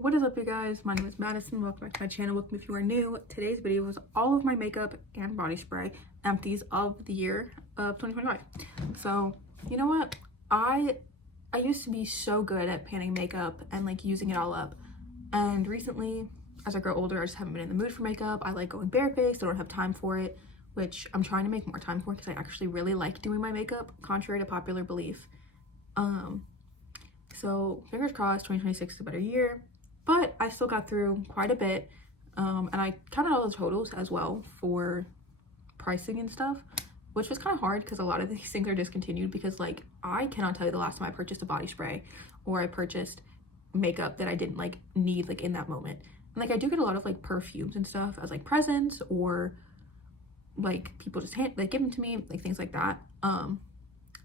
What is up, you guys? My name is Madison. Welcome back to my channel. Welcome if you are new. Today's video was all of my makeup and body spray empties of the year of 2025. So you know what, I used to be so good at panning makeup and like using it all up, and recently as I grow older I just haven't been in the mood for makeup. I like going barefaced. I don't have time for it, which I'm trying to make more time for because I actually really like doing my makeup, contrary to popular belief. So fingers crossed 2026 is a better year. But I still got through quite a bit, and I counted all the totals as well for pricing and stuff, which was kind of hard because a lot of these things are discontinued because like I cannot tell you the last time I purchased a body spray or I purchased makeup that I didn't like need like in that moment. And like I do get a lot of like perfumes and stuff as like presents, or like people just give them to me, like things like that.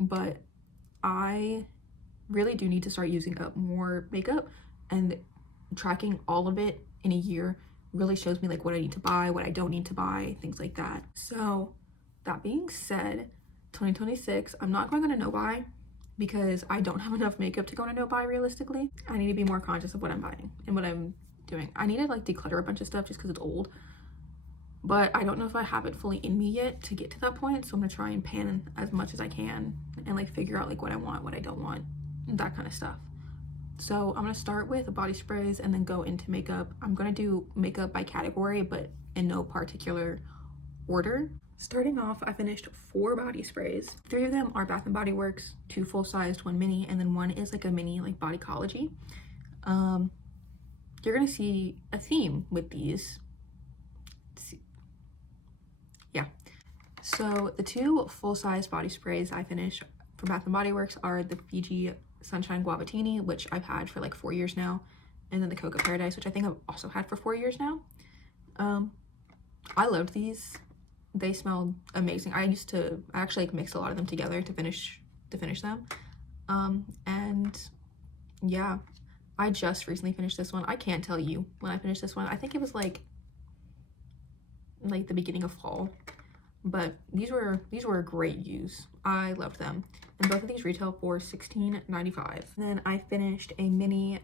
But I really do need to start using up more makeup, and tracking all of it in a year really shows me like what I need to buy, what I don't need to buy, things like that. So that being said, 2026 I'm not going on a no buy because I don't have enough makeup to go on a no buy realistically. I need to be more conscious of what I'm buying and what I'm doing. I need to like declutter a bunch of stuff just because it's old, but I don't know if I have it fully in me yet to get to that point. So I'm gonna try and pan as much as I can and like figure out like what I want, what I don't want, that kind of stuff. So I'm gonna start with body sprays and then go into makeup. I'm gonna do makeup by category, but in no particular order. Starting off, I finished 4 body sprays. 3 of them are Bath and Body Works, 2 full-sized, 1 mini, and then 1 is like a mini like Bodycology. You're gonna see a theme with these. Yeah. So the 2 full-size body sprays I finished from Bath and Body Works are the Fiji Sunshine Guavatini, which I've had for like 4 years now, and then the Cocoa Paradise, which I think I've also had for 4 years now. I loved these. They smelled amazing. I actually like mix a lot of them together to finish them. And yeah, I just recently finished this one. I can't tell you when I finished this one. I think it was like the beginning of fall. But these were a great use. I loved them, and both of these retail for $16.95. Then I finished a mini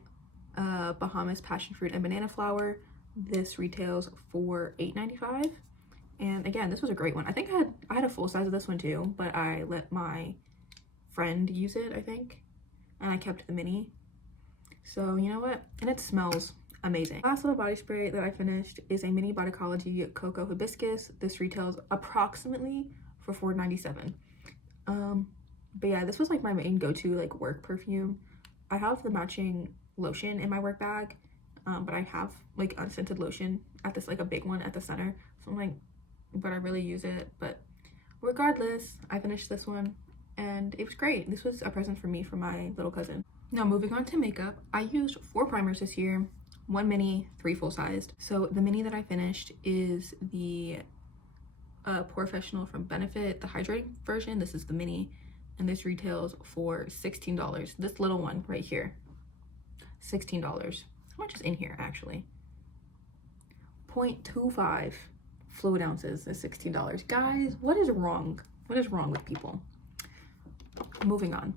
Bahamas passion fruit and banana flower. This retails for $8.95, and again, this was a great one. I think I had a full size of this one too, but I let my friend use it, I think, and I kept the mini. So you know what, and it smells amazing. Last little body spray that I finished is a mini Bodycology Cocoa Hibiscus. This retails approximately for $4.97. But yeah, this was like my main go-to like work perfume. I have the matching lotion in my work bag, but I have like unscented lotion at this like a big one at the center. So I'm like, but I really use it. But regardless, I finished this one and it was great. This was a present for me from my little cousin. Now moving on to makeup, I used 4 primers this year. 1 mini, 3 full-sized. So the mini that I finished is the Professional from Benefit, the hydrating version. This is the mini, and this retails for $16. This little one right here, $16. How much is in here actually? 0.25 fluid ounces is $16. Guys, what is wrong? What is wrong with people? Moving on.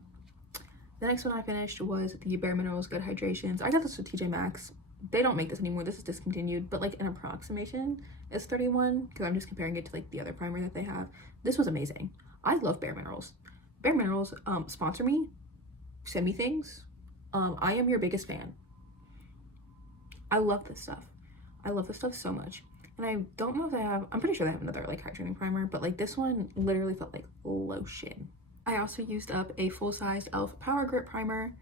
The next one I finished was the Bare Minerals Good Hydrations. I got this with TJ Maxx. They don't make this anymore. This is discontinued, but like an approximation is 31 because I'm just comparing it to like the other primer that they have. This was amazing. I love Bare Minerals. Bare Minerals, sponsor me, send me things. I am your biggest fan. I love this stuff. I love this stuff so much. And I don't know if they have, I'm pretty sure they have another like hydrating primer, but like this one literally felt like lotion. I also used up a full-sized e.l.f. Power Grip primer.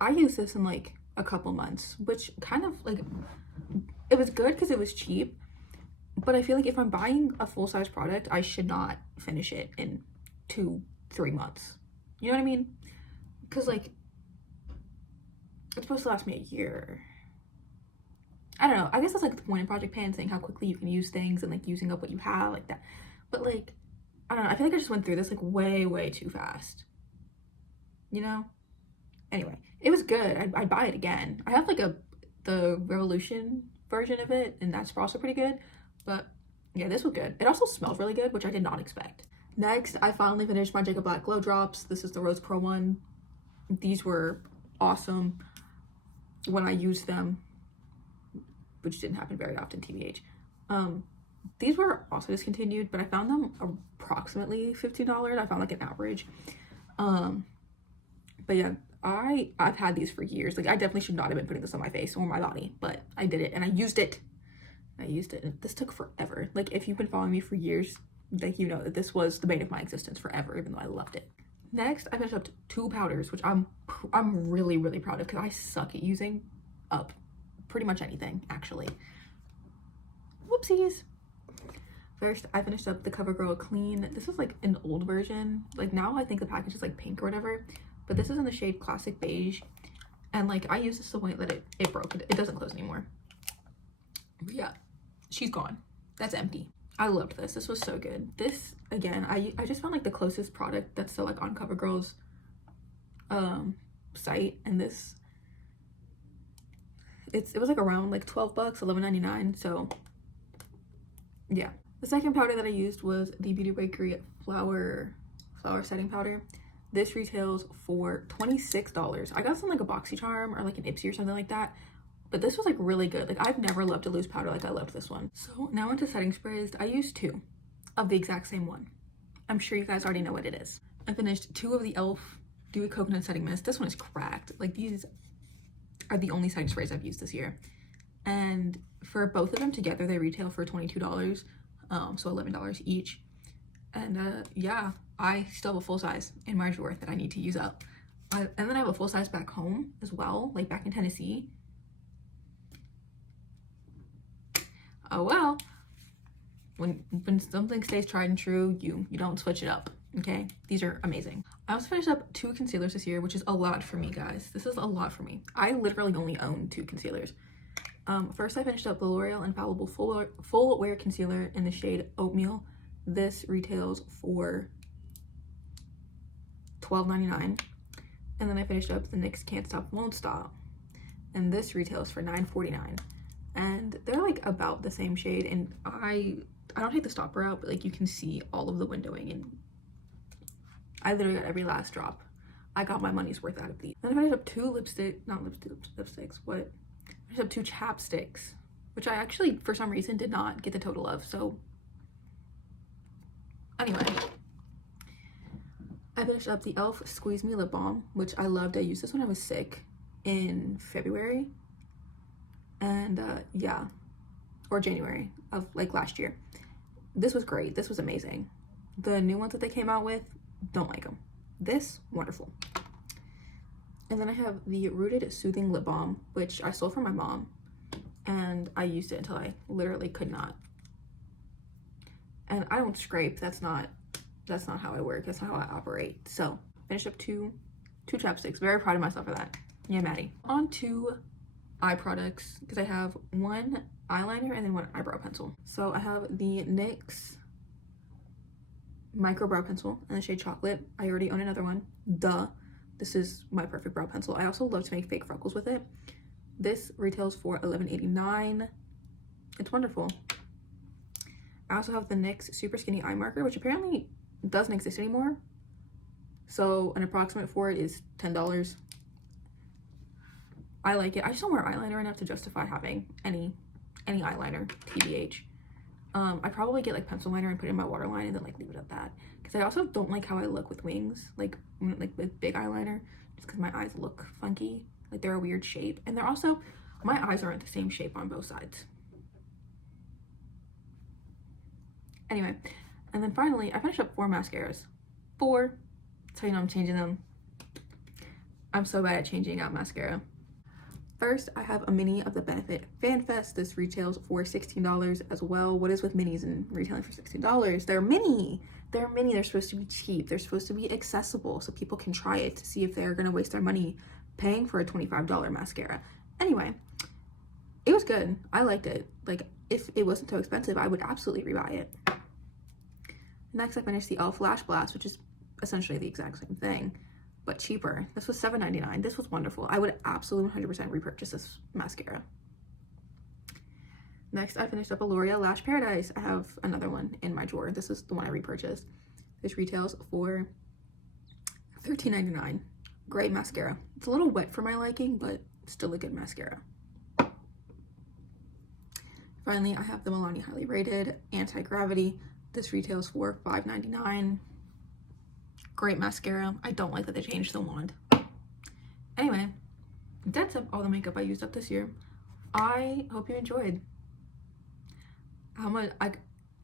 I used this in like a couple months, which kind of like, it was good because it was cheap, but I feel like if I'm buying a full-size product, I should not finish it in 2-3 months. You know what I mean? Because like it's supposed to last me a year. I don't know, I guess that's like the point of Project Pan, saying how quickly you can use things and like using up what you have like that. But like, I don't know, I feel like I just went through this like way too fast, you know? Anyway, it was good. I'd buy it again. I have like the Revolution version of it, and that's also pretty good. But yeah, this was good. It also smells really good, which I did not expect. Next, I finally finished my Jacob Black Glow Drops. This is the Rose Pearl one. These were awesome. when I used them, which didn't happen very often, TBH. These were also discontinued, but I found them approximately $15. I found like an average. But yeah, I've had these for years. Like, I definitely should not have been putting this on my face or my body, but I did it and I used it. And this took forever. Like, if you've been following me for years, like, you know that this was the bane of my existence forever, even though I loved it. Next, I finished up 2 powders, which I'm really, really proud of, because I suck at using up pretty much anything, actually. Whoopsies. First, I finished up the CoverGirl Clean. This is like an old version. Like, now I think the package is like pink or whatever, but this is in the shade Classic Beige. And like, I used this to the point that it broke. It doesn't close anymore. But yeah, she's gone. That's empty. I loved this. This was so good. This, again, I just found like the closest product that's still like on CoverGirl's site, and this, it was like around like $12, $11.99. So yeah. The second powder that I used was the Beauty Bakery flower setting powder. This retails for $26. I got some like a BoxyCharm or like an Ipsy or something like that, but this was like really good. Like, I've never loved a loose powder like I loved this one. So now into setting sprays. I used 2 of the exact same one. I'm sure you guys already know what it is. I finished 2 of the e.l.f. Dewy Coconut Setting Mist. This one is cracked. Like, these are the only setting sprays I've used this year. And for both of them together, they retail for $22. So $11 each. And yeah, I still have a full size in my drawer that I need to use up. And then I have a full size back home as well, like back in Tennessee. Oh well, when something stays tried and true, you don't switch it up. Okay, these are amazing. I also finished up 2 concealers this year, which is a lot for me, guys. This is a lot for me. I literally only own 2 concealers. First, I finished up the L'Oreal Infallible Full Wear Concealer in the shade Oatmeal. This retails for $12.99. And then I finished up the NYX Can't Stop Won't Stop, and this retails for $9.49. And they're like about the same shade, and I don't take the stopper out, but like, you can see all of the windowing, and I literally got every last drop. I got my money's worth out of these. Then I finished up 2 lipsticks. What? I finished up 2 chapsticks, which I actually, for some reason, did not get the total of. So anyway, I finished up the e.l.f. Squeeze Me Lip Balm, which I loved. I used this when I was sick in February. And yeah, or January of like last year. This was great. This was amazing. The new ones that they came out with, don't like them. This, wonderful. And then I have the Rooted Soothing Lip Balm, which I stole from my mom, and I used it until I literally could not. And I don't scrape. That's not how I work. That's not how I operate. So finished up two chapsticks. Very proud of myself for that. Yeah, Maddie. On to eye products, because I have 1 eyeliner and then 1 eyebrow pencil. So I have the NYX Micro Brow Pencil in the shade Chocolate. I already own another one. Duh. This is my perfect brow pencil. I also love to make fake freckles with it. This retails for $11.89. It's wonderful. I also have the NYX Super Skinny Eye Marker, which apparently doesn't exist anymore. So an approximate for it is $10. I like it. I just don't wear eyeliner enough to justify having any eyeliner, TBH. I probably get like pencil liner and put it in my waterline and then like leave it at that. Because I also don't like how I look with wings, like with big eyeliner, just because my eyes look funky. Like, they're a weird shape. And they're also, my eyes aren't the same shape on both sides. Anyway, and then finally, I finished up 4 mascaras. 4. That's how you know I'm changing them. I'm so bad at changing out mascara. First, I have a mini of the Benefit Fan Fest. This retails for $16 as well. What is with minis and retailing for $16? They're mini. They're mini. They're supposed to be cheap. They're supposed to be accessible so people can try it to see if they're going to waste their money paying for a $25 mascara. Anyway, it was good. I liked it. Like, if it wasn't so expensive, I would absolutely rebuy it. Next, I finished the e.l.f. Lash Blast, which is essentially the exact same thing, but cheaper. This was $7.99. This was wonderful. I would absolutely 100% repurchase this mascara. Next, I finished up a L'Oreal Lash Paradise. I have another one in my drawer. This is the one I repurchased. This retails for $13.99. Great mascara. It's a little wet for my liking, but still a good mascara. Finally, I have the Milani Highly Rated Anti-Gravity. This retails for $5.99. Great mascara. I don't like that they changed the wand. Anyway, that's all the makeup I used up this year. I hope you enjoyed. How much I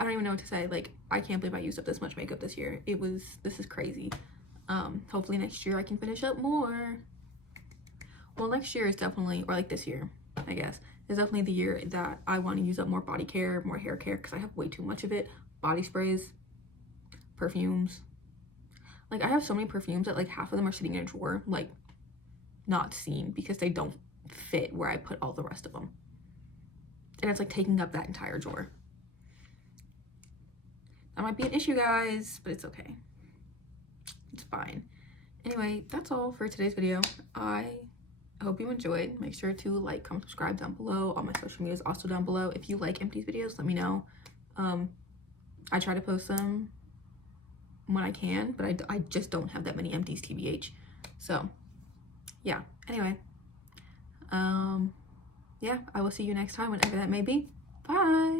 don't even know what to say. Like, I can't believe I used up this much makeup this year. This is crazy. Hopefully next year I can finish up more. Well, next year is definitely, or like this year, I guess, is definitely the year that I want to use up more body care, more hair care, because I have way too much of it. Body sprays, perfumes. Like, I have so many perfumes that like half of them are sitting in a drawer, like not seen, because they don't fit where I put all the rest of them. And it's like taking up that entire drawer. That might be an issue, guys, but it's okay. It's fine. Anyway, that's all for today's video. I hope you enjoyed. Make sure to like, comment, subscribe down below. All my social media is also down below. If you like Empties videos, let me know. I try to post them when I can, but I just don't have that many Empties TBH. So yeah, anyway, yeah, I will see you next time, whenever that may be. Bye.